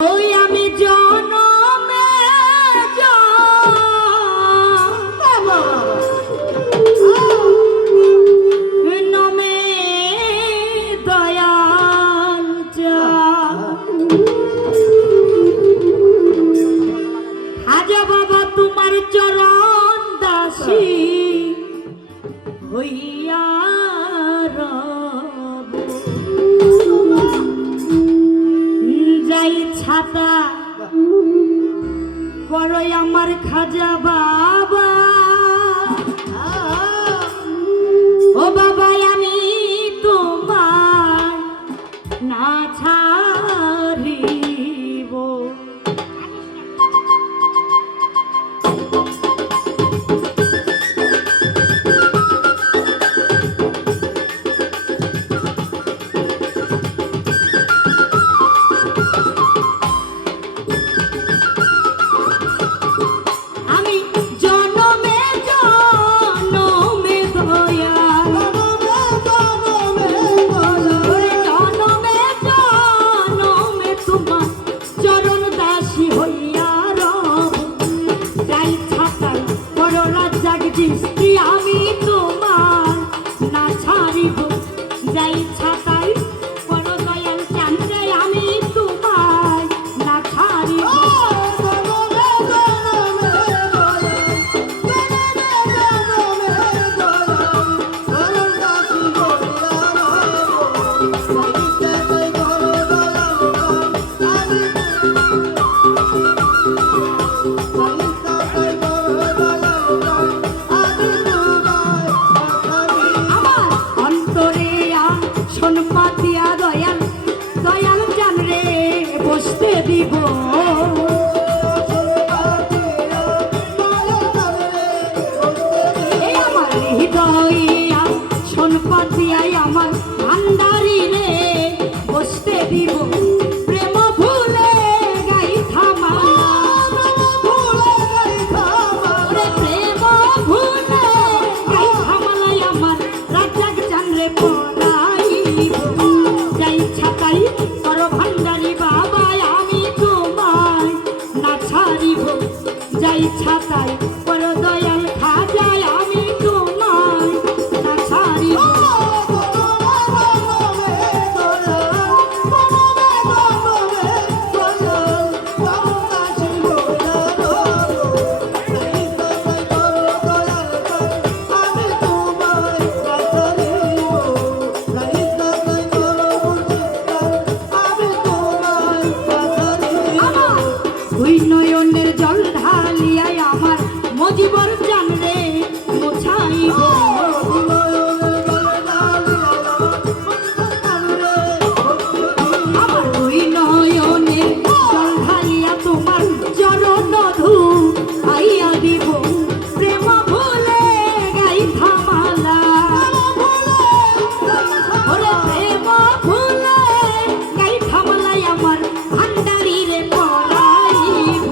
ওই আমি জনমে জনমে দয়াল হাজা বাবা তোমার চরণ দাসী হইয়া রব যাই ছাতা করই আমার খাজা বাবা ও বাবা আমি তোমার না ছাড়িব আমি তোমার না ছাড়িব যাই ছাতাই বড় দয়াল চান্দে আমি তোমার না ছাড়িব পাতিয়া দয়াল দয়াল জানরে বসতে দিব আমার হৃদয়া শোন পাতিয়াই আমার ভান্ডারি রে বসতে দিব প্রেম ভুলে গাই থামা প্রেম ভুলে গাই থামালাই আমার রাজাক জানরে পড়াই যাই ছাতাই করো ভান্ডারি বাবা আমি তোমায় না ছাড়িব যাই ছাতাই করো দয়াল খাজায় আমি তোমায় না ছাড়িব নয়নের জল ঢালিয়াই আমার মজিবর জানরে মোছাইব আমার ওই নয়নের জল ঢালিয়া তোমার চরণ ধু আইয়া দিব প্রেম ভুলে গাই থামালা ওরে প্রেম ভুলে গাই থামালাই আমার ভান্ডারি রে পড়াইব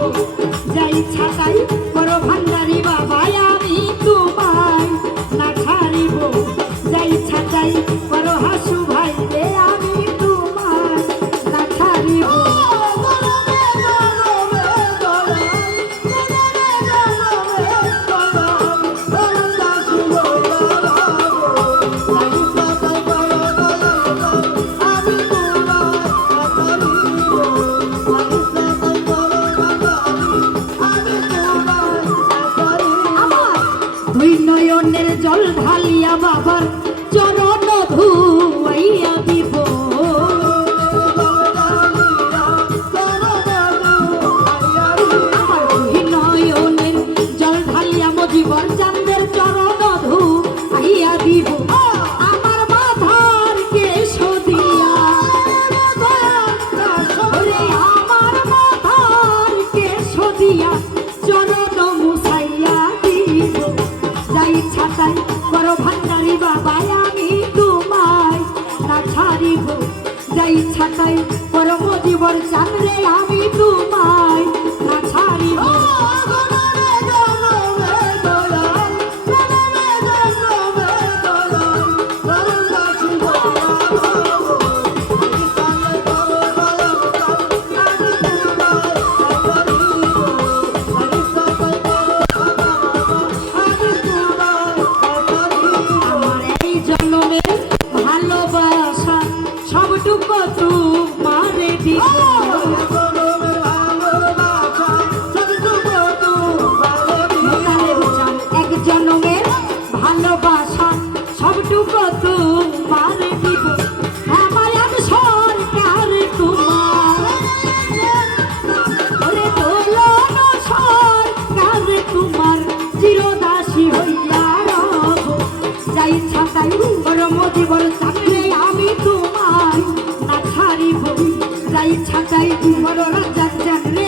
বড় জানলে আমি তোমায় না ছাড়িব যাই ছাটাই বড় রাজা জানলে